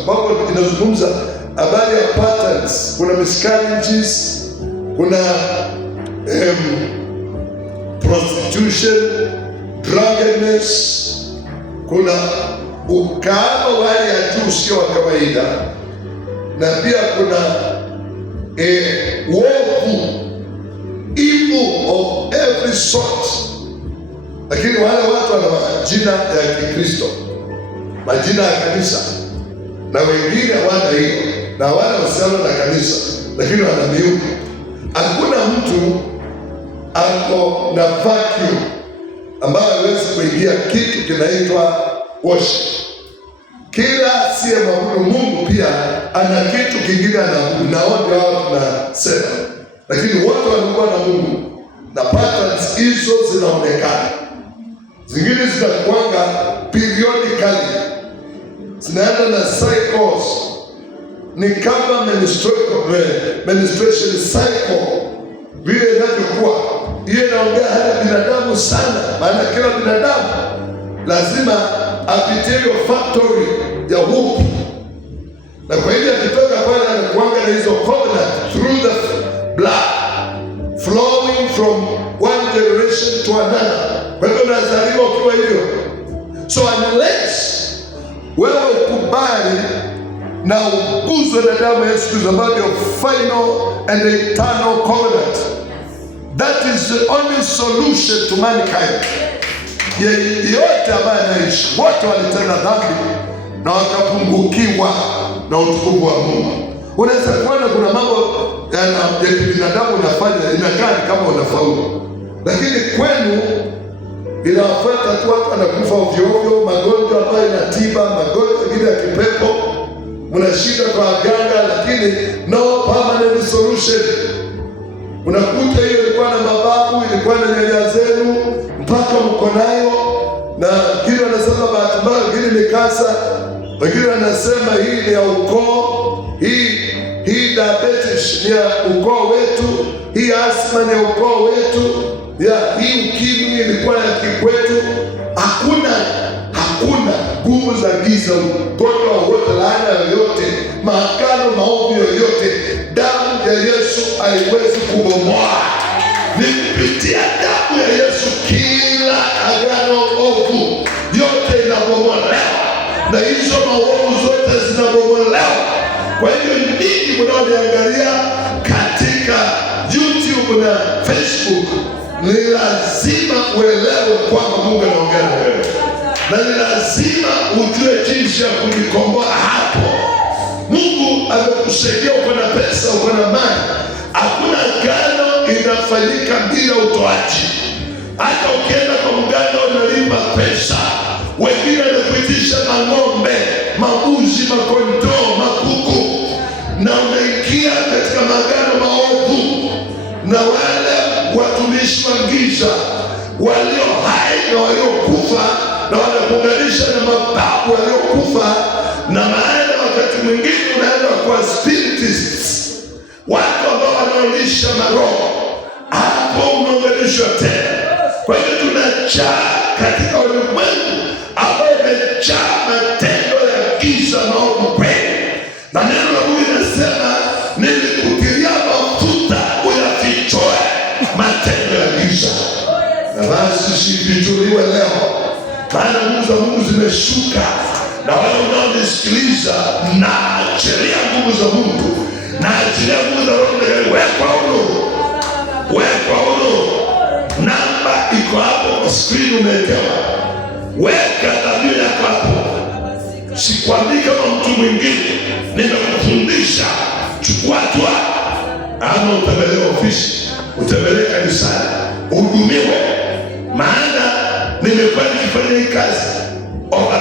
ambapo inazungumza habari ya patterns. Kuna miscarriages, kuna prostitution, drunkenness, kuna ukahaba wa hali ya juu sio wa kawaida, na pia kuna uovu, evil of every sort. Lakini wale watu wana majina ya Kikristo, majina ya kanisa, na wengine hawana hiyo, na hawana uhusiano na kanisa, lakini wana miungu. Hakuna mtu ako na vacuum ambayo hawezi kuingia kitu kinaitwa worship. Kila asiye mwabudu Mungu pia ana kitu kingine anaabudu, na wote hao tunasema, lakini wote walikuwa na Mungu, na patterns hizo zinaonekana. Zingine zinakuanga periodically, zinaenda na cycles, ni kama menstruation cycle vile inavyokuwa. Hiyo inaongea hata binadamu sana, maana kila binadamu lazima apitie hiyo factory ya hope, na kwa hiyo akitoka pale anakuanga na hizo covenant through the blood flowing from one generation to another. Kwa hivyo unazaliwa ukiwa hivyo. So unless wewe ukubali na uguzwe na damu ya Yesu Kristo ambayo ndio final and eternal covenant, that is the only solution to mankind. Yeyote ambaye anaishi, wote walitenda dhambi na wakapungukiwa na utukufu wa Mungu. Unaweza kuona kuna mambo ya kibinadamu unafanya inakaa kama unafaulu, lakini kwenu inawafuata tu, watu wanakufa ovyo ovyo, magonjwa ambayo inatiba, magonjwa mengine ya kipepo, mnashinda kwa waganga, lakini no permanent solution. Unakuta hiyo ilikuwa na mababu, ilikuwa na nyanya zenu, mpaka mko nayo, na wengine wanasema bahati mbaya, wengine mikasa, wengine wanasema hii ni ya ukoo, hii diabetes ni ya ukoo wetu, hii asthma ni ya ukoo wetu, hii ukimwi ilikuwa ya kikwetu. Hakuna nguvu za giza, ugonjwa wowote, laana yoyote, maagano maovu yoyote, damu ya Yesu haiwezi kubomoa. Ni kupitia damu ya Yesu kila agano ovu yote inabomolewa, na hizo maovu zote zinabomolewa. Kwa hiyo ninyi mnaoniangalia katika YouTube na Facebook, ni lazima uelewe kwamba Mungu anaongea na wewe, na ni lazima ujue jinsi ya kujikomboa hapo. Mungu amekusaidia, uko na pesa, uko na mali. Hakuna agano inafanyika bila utoaji. Hata ukienda kwa mganga unalipa pesa, wengine wanakuitisha mang'ombe, mabuzi, makondoo, makuku, na unaingia katika maagano maovu. Na wale watumishi wa giza walio hai na waliokufa, na wanakuunganisha na mababu waliokufa, na maana wakati mwingine unaenda kwa spiritists, watu ambao wanaonyesha maroho, hapo unaunganishwa tena. Kwa hiyo tunajaa katika ulimwengu ambao umejaa matendo ya giza maovu kweli, na neno la Mungu linasema nilikutilia mafuta uyafichoe matendo ya giza. Na basi sifichuliwe leo, maana nguvu za Mungu zimeshuka, na wale unaonisikiliza, na achilia nguvu za Mungu, na achilia nguvu za Roho. Wekwa huru, wekwa huru. Namba iko hapo kwa screen, umewekewa. Weka dhabihu yako hapo. Sikwambii kama mtu mwingine, nimekufundisha. Chukua hatua, ama utembelee ofisi, utembelee kanisani, uhudumiwe. Maana nimekuwa nikifanya hii kazi over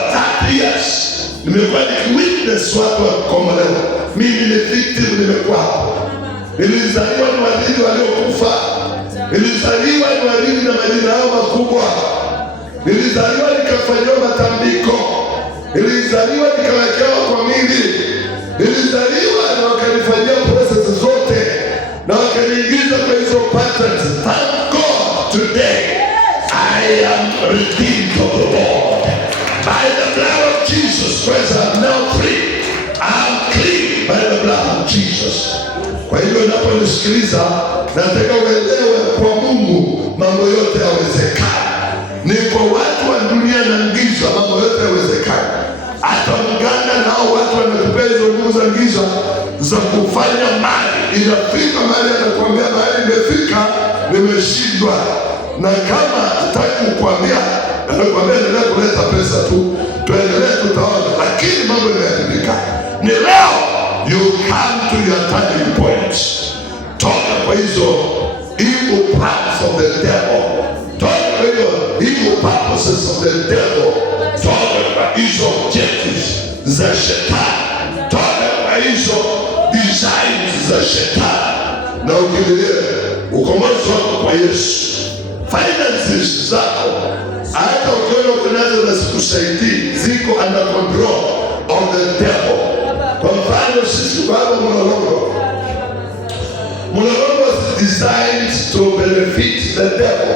30 years. Nimekuwa nikiwitness watu wakikombolewa. Mimi ni victim, nimekuwa hapo. Nilizaliwa ni warithi waliokufa. Nilizaliwa ni warithi na majina yao makubwa. Nilizaliwa nikafanyiwa matambiko. Nilizaliwa nikawekewa kwa mili. Nilizaliwa na wakanifanyia process zote, na wakaniingiza kwa hizo patterns. Thank God today I am redeemed of the Lord. By the blood of Jesus Christ I am now free. Kwa hivyo unaponisikiliza, nataka uelewe kwa Mungu mambo yote yawezekana. Ni kwa watu wa dunia na giza mambo yote yawezekana. Hata mganga nao watu wanakupea hizo nguvu za giza za kufanya mali. Inafika mahali anakuambia mahali imefika, nimeshindwa. Na kama hataki kukuambia, anakuambia endelea kuleta pesa tu, tuendelee tutaona. Lakini mambo yameharibika. Ni leo you come to your turning point. Toka kwa hizo evil plans of the devil. Toka kwa hizo evil purposes of the devil. Toka kwa hizo objectives za shetani. Toka kwa hizo designs za shetani. Na ukimbilie ukombozi wako kwa Yesu. Finances zako hata ukiona kunazo na sikusaidii, ziko under control of the devil. Kwa mfano sisi baba Mlolongo is designed to benefit the devil.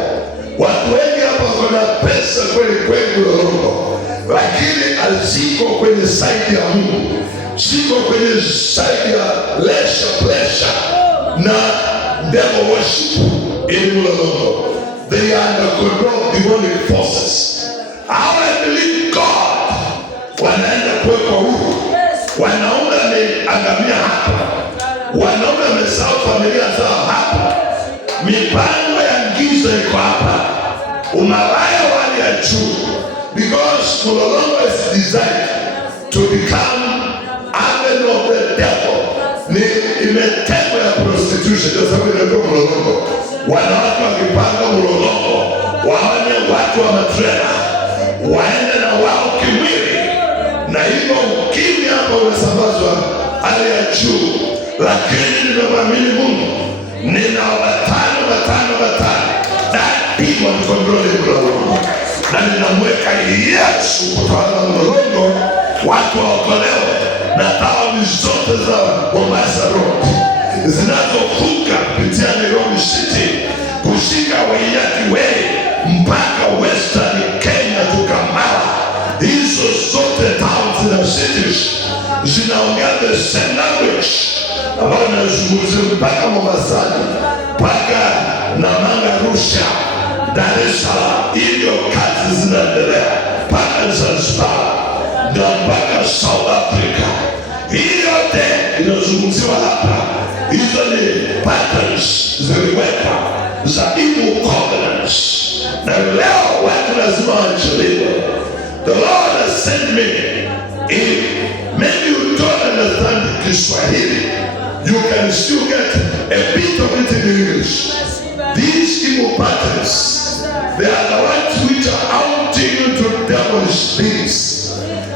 Watu wengi hapa wana pesa kweli kweli Mlolongo, lakini aziko kwenye side ya Mungu, ziko kwenye side ya leisure pleasure na devil worship in Mlolongo. They are under control of demonic forces. I believe God. Wanaenda kuwekwa huru. Wanaume wameangamia hapa. Wanaume wamesahau familia zao hapa. Mipango ya giza iko hapa. Umalaya wali ya juu. Because Mlolongo is designed to become avenue of the devil. Ni imetengwa ya prostitution. Ndio sababu inaitwa Mlolongo. Wanawake wakipanga Mlolongo, waone watu wa matrela, waende na wao kimwili, na hivyo ukimya hapa unasambazwa hali ya juu. Lakini nimemwamini Mungu, nina watano that demon control Mlolongo, na ninamweka Yesu kutawala Mlolongo, watu waokolewe na tauni zote za Mombasa Road zinazovuka kupitia Nairobi City kushika Waiyaki Way mpaka Western Kenya tukamala. Hizo zote towns na cities zinaongea the same language ambayo nazungumzia mpaka Mombasani, mpaka Namanga, Arusha, Dar es Salaam. Hivyo kazi zinaendelea mpaka Zanzibar na mpaka South Africa. Hii yote inazungumziwa hapa. Hizo ni patterns ziliweka za evil covenants. Na leo watu lazima waachiliwe. The Lord has sent me. If maybe you don't understand Kiswahili, you can still get a bit of it in English. These evil patterns, they are the ones which are haunting you to devilish things.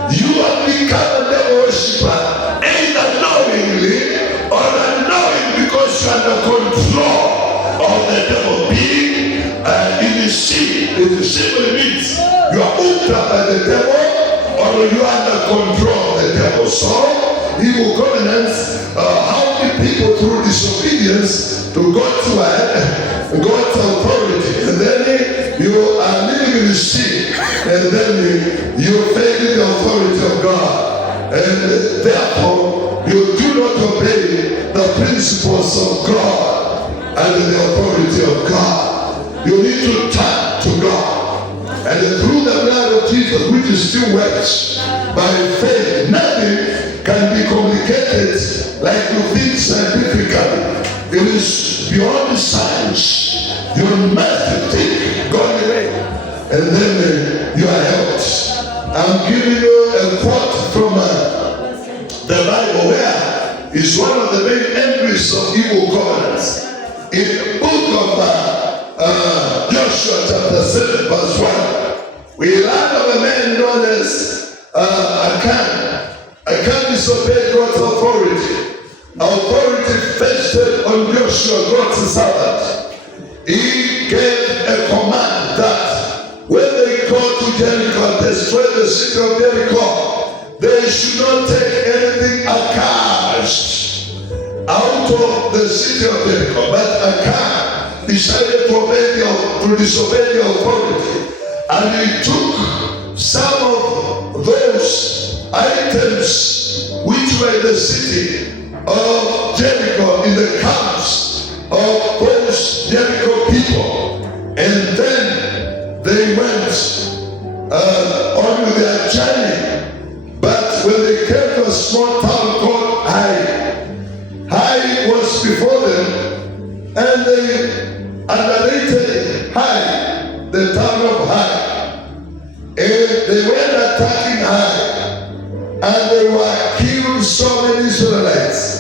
You have become a devil worshiper, either knowingly or unknowing, because you are under control of the devil. Being in the sea, it simply means you are hooked up by the devil, or you are under control of the devil. So, evil covenants help people through disobedience to God's authority, and then you are living in the sea, and then you fail the authority of God, and therefore you do not obey the principles of God and the authority of God. You need to turn to God, and through the blood of Jesus, which is still works by faith. Nothing can be communicated like you think scientifically. It is beyond science. You must think God's way, and then you are helped. I'm giving you a quote from the Bible, where is one of the main entries of evil covenants. In the book of Joshua chapter 7 verse 1, we learn of a man known as Achan. Achan disobeyed God's authority. Authority vested on Joshua, God's servant. He gave a command that when they go to Jericho, destroy the city of Jericho, they should not take anything accursed out of the city of Jericho. But Achan decided to disobey the authority, and he took some of those items which were in the city of Jericho, in the camps of those Jericho people. And then they went on with their journey. But when they came to a small town called Hai was before them, and they underrated Hai, the town of Hai. And they went attacking Hai, and they were killed so many Israelites.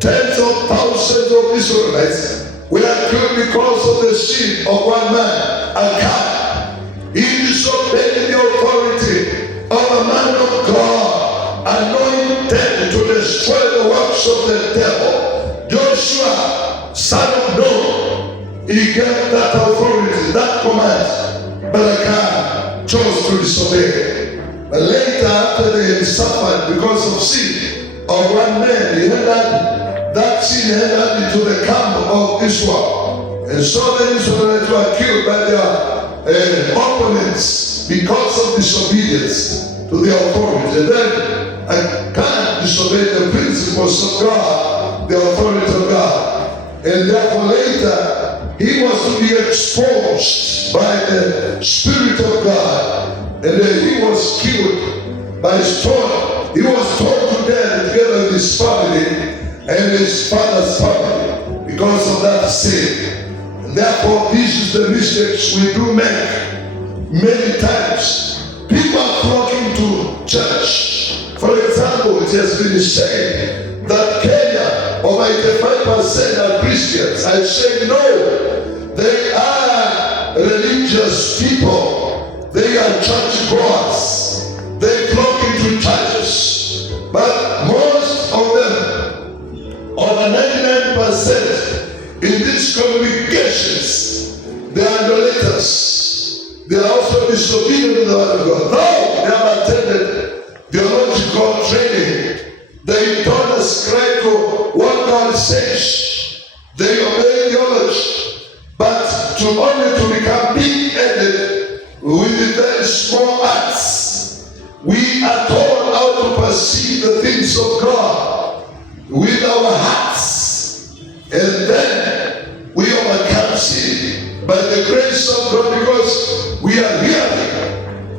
Tens of thousands of Israelites were killed because of the sin of one man, Achan. He disobeyed the authority of a man of God, anointed to destroy the works of the devil. Joshua, son of Nun, he gave that authority, that command, but Achan chose to disobey. But later, after they had suffered because of sin of one man, he had that sin entered into the camp of Israel. And so many Israelites were killed by their opponents because of disobedience to the authority. And then Achan disobeyed the principles of God, the authority of God. And therefore later, he was to be exposed by the Spirit of God. And then he was killed by stone. He was torn to death together with his family and his father's family because of that sin. And therefore, this is the mistakes we do make many times. People are flocking to church. For example, it has been said that Kenya, over 85% are Christians. I say no. They are religious people. They are church goers. They flock into churches. But most of them, over 99% in these congregations, they are idolaters. They are also disobedient to the word of God. Though they have attended theological training, they don't ascribe to what God says. They obey theology, but to only to become big-headed with very small acts. We are told how to perceive the things of God with our hearts, and then we overcome sin by the grace of God, because we are hearing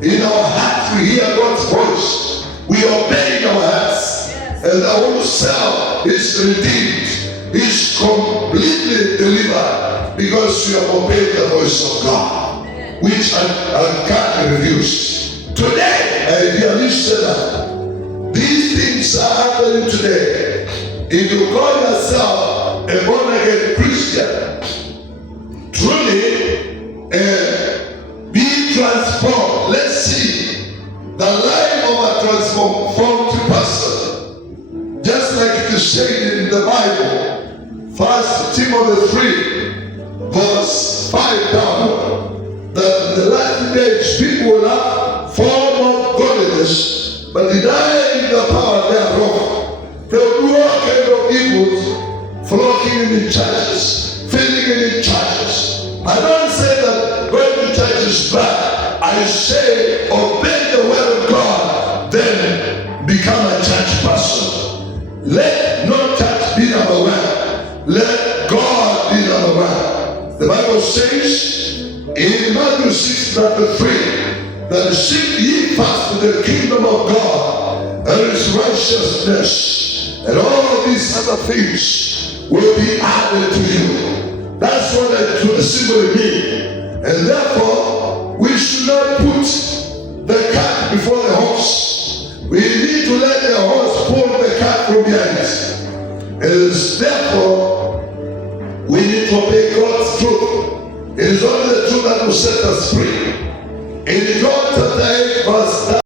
in our hearts. We hear God's voice. We obey in our hearts, and the whole self is redeemed, is completely delivered, because we have obeyed the voice of God, which God refused. Today, dear listener, these things are happening today. If you call yourself a born-again Christian, truly be transformed. Let's see the life of a transformed person. Just like it is said in the Bible, 1 Timothy 3, verse 5 down, that in the last days people will have form of godliness, but denying the power thereof. They will do all kinds of evils, flocking in the churches, filling in the churches. I don't say that going to church is bad. I say obey the word of God, then become a church person. Let no church be number one. Let God be number one. The Bible says in Matthew 6:3 that seek ye first the kingdom of God and his righteousness, and all these other things will be added to you. That's what it simply means. And therefore, we should not put the cart before the horse. We need to let the horse pull the cart from behind. And therefore, we need to obey God's truth. It is only the truth that will set us free. In John chapter 8, verse